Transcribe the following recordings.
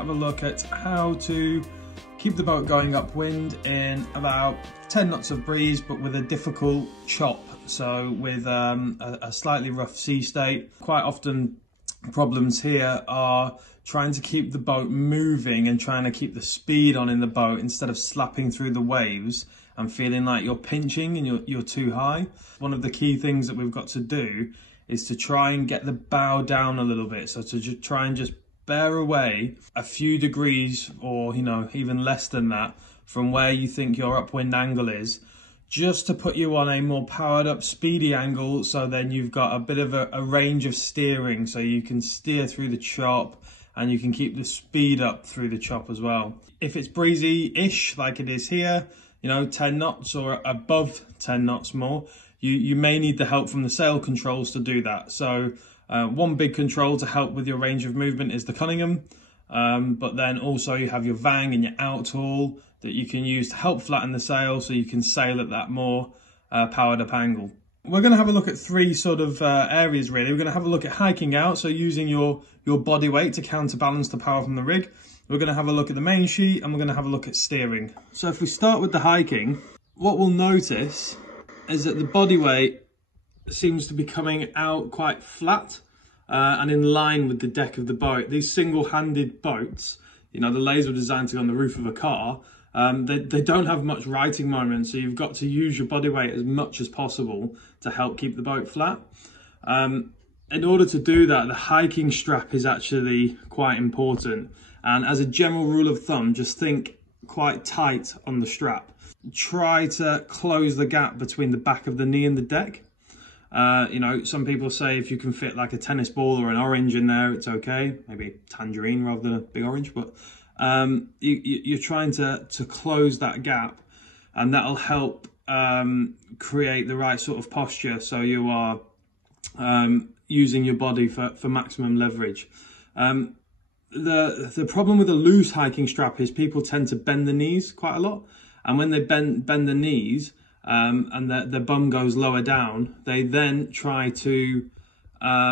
have a look at how to keep the boat going upwind in about 10 knots of breeze, but with a difficult chop. So with a slightly rough sea state. Quite often problems here are trying to keep the boat moving and trying to keep the speed on in the boat instead of slapping through the waves and feeling like you're pinching and you're too high. One of the key things that we've got to do is to try and get the bow down a little bit. So to try and just bear away a few degrees, or even less than that, from where you think your upwind angle is, just to put you on a more powered up, speedy angle, so then you've got a bit of a range of steering, so you can steer through the chop and you can keep the speed up through the chop as well. If it's breezy-ish like it is here, 10 knots or above 10 knots more, you may need the help from the sail controls to do that. So one big control to help with your range of movement is the Cunningham, but then also you have your Vang and your out tool that you can use to help flatten the sail so you can sail at that more powered up angle. We're going to have a look at three sort of areas really. We're going to have a look at hiking out, so using your body weight to counterbalance the power from the rig. We're going to have a look at the main sheet, and we're going to have a look at steering. So if we start with the hiking, what we'll notice is that the body weight seems to be coming out quite flat and in line with the deck of the boat. These single-handed boats, the lays were designed to go on the roof of a car. They don't have much righting moment, so you've got to use your body weight as much as possible to help keep the boat flat. In order to do that, the hiking strap is actually quite important. And as a general rule of thumb, just think quite tight on the strap. Try to close the gap between the back of the knee and the deck. Some people say if you can fit like a tennis ball or an orange in there, it's okay. Maybe tangerine rather than a big orange, but you're trying to close that gap, and that'll help create the right sort of posture, so you are using your body for maximum leverage. The problem with a loose hiking strap is people tend to bend the knees quite a lot, and when they bend the knees and the bum goes lower down, they then try to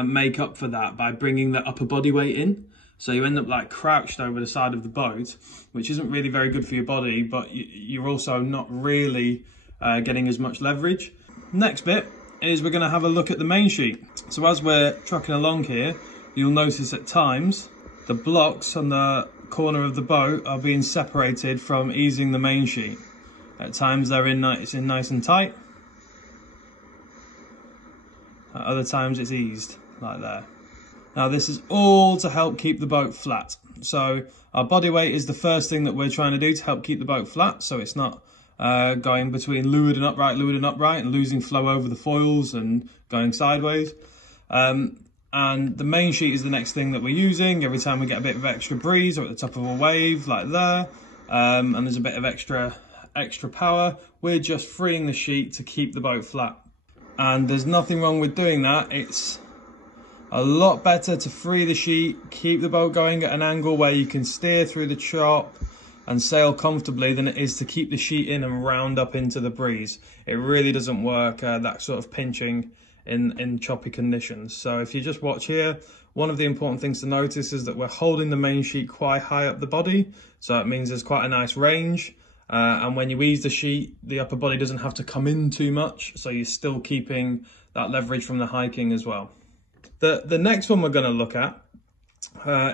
make up for that by bringing the upper body weight in. So you end up like crouched over the side of the boat, which isn't really very good for your body, but you're also not really getting as much leverage. Next bit is we're going to have a look at the main sheet. So as we're trucking along here, you'll notice at times the blocks on the corner of the boat are being separated from easing the main sheet. At times it's in nice and tight. At other times it's eased like there. Now this is all to help keep the boat flat. So our body weight is the first thing that we're trying to do to help keep the boat flat, so it's not going between leeward and upright, and losing flow over the foils and going sideways. And the main sheet is the next thing that we're using every time we get a bit of extra breeze or at the top of a wave like there, and there's a bit of extra power. We're just freeing the sheet to keep the boat flat, and there's nothing wrong with doing that. It's a lot better to free the sheet, keep the boat going at an angle where you can steer through the chop and sail comfortably, than it is to keep the sheet in and round up into the breeze. It really doesn't work, that sort of pinching in choppy conditions. So if you just watch here, one of the important things to notice is that we're holding the main sheet quite high up the body, so it means there's quite a nice range. And when you ease the sheet, the upper body doesn't have to come in too much, so you're still keeping that leverage from the hiking as well. The next one we're going to look at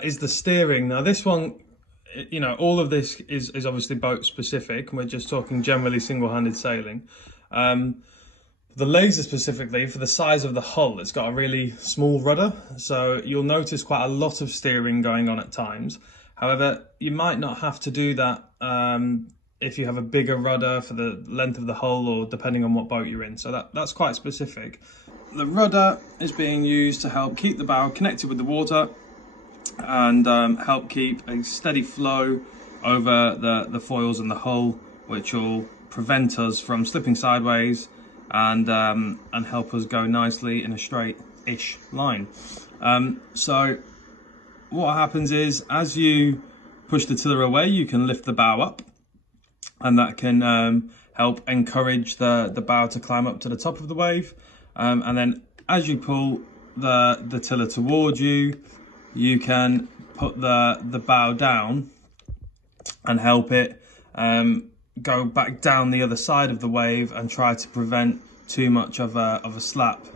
is the steering. Now this one, all of this is obviously boat specific. We're just talking generally single-handed sailing. The laser specifically, for the size of the hull, it's got a really small rudder, so you'll notice quite a lot of steering going on at times. However, you might not have to do that if you have a bigger rudder for the length of the hull, or depending on what boat you're in. So that's quite specific. The rudder is being used to help keep the bow connected with the water and help keep a steady flow over the foils and the hull, which will prevent us from slipping sideways and help us go nicely in a straight-ish line. So what happens is, as you push the tiller away, you can lift the bow up, and that can help encourage the bow to climb up to the top of the wave. And then as you pull the tiller towards you, you can put the bow down and help it go back down the other side of the wave and try to prevent too much of a slap.